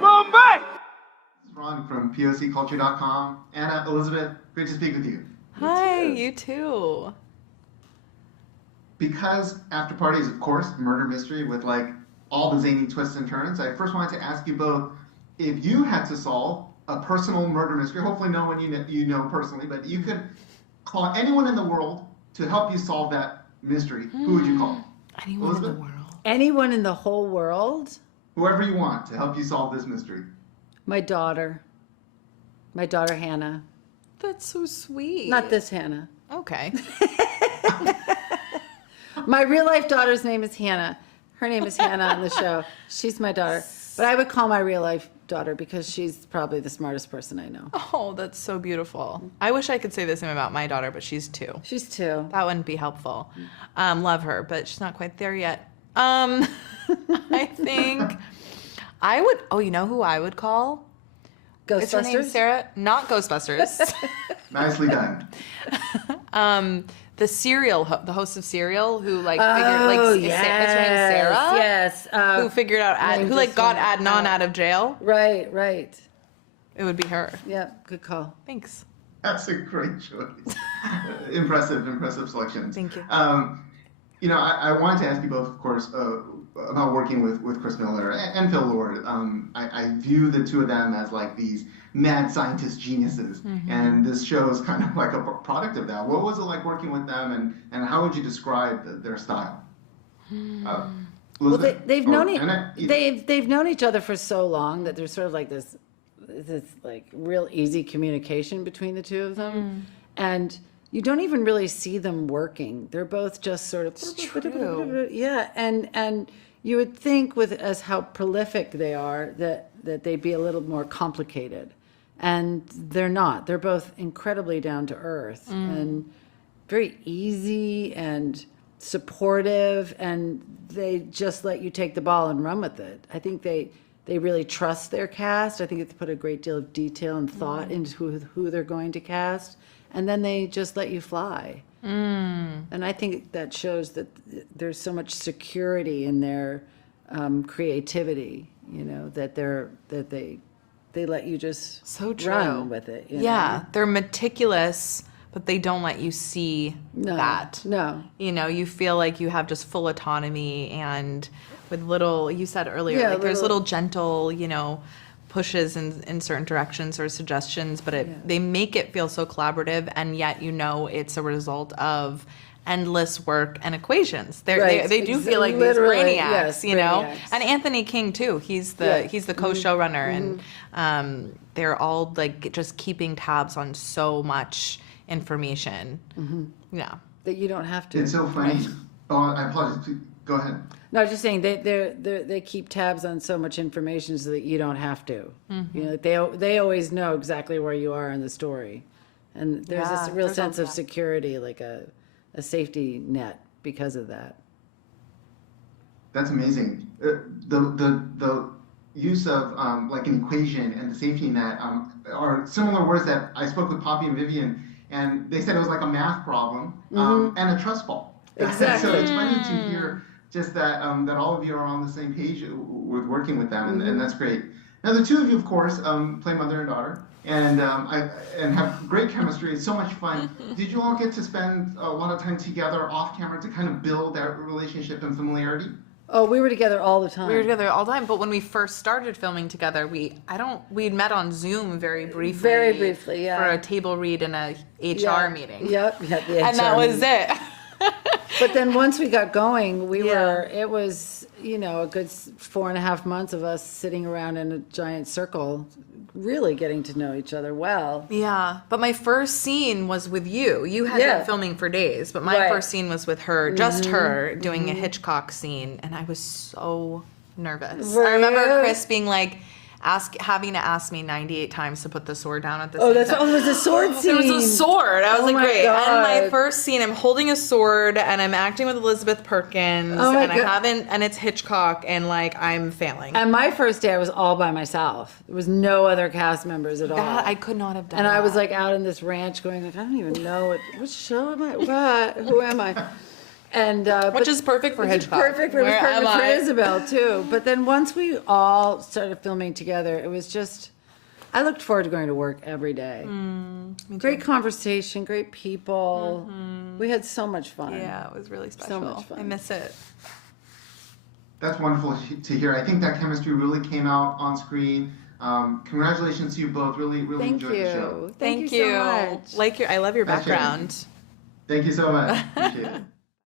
Bombay! It's Ron from POCculture.com. Anna, Elizabeth, great to speak with you. Hi, you too. Because Afterparty is, of course, a murder mystery with like all the zany twists and turns, I first wanted to ask you both if you had to solve a personal murder mystery, hopefully no one you know personally, but you could call anyone in the world to help you solve that mystery, who would you call? Anyone Elizabeth? in the world. Anyone in the whole world? Whoever you want to help you solve this mystery. My daughter. My daughter, Hannah. That's so sweet. Not this Hannah. Okay. My real life daughter's name is Hannah. Her name is Hannah on the show. She's my daughter. But I would call my real life daughter because she's probably the smartest person I know. Oh, that's so beautiful. I wish I could say the same about my daughter, but she's 2. She's 2. That wouldn't be helpful. Love her, but she's not quite there yet. I think I would. Oh, you know who I would call? Is her name Ghostbusters? Sarah? Not Ghostbusters. Nicely done. The Serial, the host of Serial, who like Oh, figured like yes. is her name Sarah? Yes. Who figured out who like got Adnan out of jail? Right, right. It would be her. Yeah, good call. Thanks. That's a great choice. Impressive selection. Thank you. You know, I wanted to ask you both, of course, about working with Chris Miller and Phil Lord. I view the two of them as like these mad scientist geniuses, and this show is kind of like a product of that. What was it like working with them, and how would you describe their style? Well, they've known each other for so long that there's sort of like this like real easy communication between the two of them, and you don't even really see them working. They're both just sort of yeah, and you would think with as how prolific they are that they'd be a little more complicated, and they're not. They're both incredibly down to earth and very easy and supportive, and they just let you take the ball and run with it. I think they really trust their cast. I think they put a great deal of detail and thought into who they're going to cast, and then they just let you fly. And I think that shows that there's so much security in their creativity, you know, that they let you just So true. run with it. You Yeah, they're meticulous, but they don't let you see that. No. You know, you feel like you have just full autonomy, and with little, you said earlier, like there's little gentle, you know, pushes in certain directions or suggestions, but they make it feel so collaborative, and yet you know it's a result of endless work and equations. They do feel like these brainiacs, you know. And Anthony King too. He's the co-showrunner, and they're all like just keeping tabs on so much information. Yeah, that you don't have to. It's so funny. Right? Oh, I apologize. Please, go ahead. No, I was just saying they keep tabs on so much information so that you don't have to. You know, they always know exactly where you are in the story, and there's this real sense of security, like a safety net because of that. That's amazing. The use of like an equation and the safety net are similar words that I spoke with Poppy and Vivian, and they said it was like a math problem and a trust fall. Exactly. So it's funny to hear just that that all of you are on the same page with working with them, and that's great. Now the two of you, of course, play mother and daughter, and have great chemistry. It's so much fun. Did you all get to spend a lot of time together off camera to kind of build that relationship and familiarity? Oh, we were together all the time. we were together all the time. But when we first started filming together, we'd met on Zoom very briefly. Very briefly, yeah. For a table read and a HR meeting. Yep, and that was it. But then once we got going, it was, you know, a good 4.5 months of us sitting around in a giant circle, really getting to know each other well. Yeah, but my first scene was with you. You had been filming for days, but my first scene was with her, just her, doing a Hitchcock scene, and I was so nervous. I remember Chris being like, having to ask me 98 times to put the sword down at the same time. It was a sword scene. There was a sword. I was like, great. God. And my first scene, I'm holding a sword and I'm acting with Elizabeth Perkins, and it's Hitchcock, and like I'm failing. And my first day, I was all by myself. There was no other cast members at all. I could not have done and that. I was like out in this ranch going like, I don't even know what show am I? What? Who am I? And which is perfect for Hitchcock. It was perfect for Isabel too. But then once we all started filming together, it was just. I looked forward to going to work every day. Great conversation, great people. We had so much fun. Yeah, it was really special. So much fun. I miss it. That's wonderful to hear. I think that chemistry really came out on screen. Congratulations to you both. Really enjoyed the show. Thank you so much. I love your background. Thank you so much. Appreciate it.